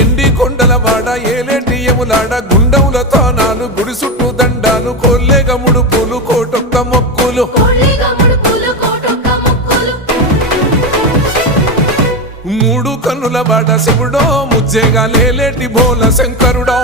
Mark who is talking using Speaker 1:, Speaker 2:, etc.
Speaker 1: ఎండి కొండల వాడ ఏలేటి ఎములాడ గుండముల తానాలు గుడి చుట్టూ దండాలు కొల్లేగ ముడుపులు కోటొక్క మొక్కులు మూడు కన్నుల బాడ శివుడో ముజ్జేగా లేలేటి భోల శంకరుడో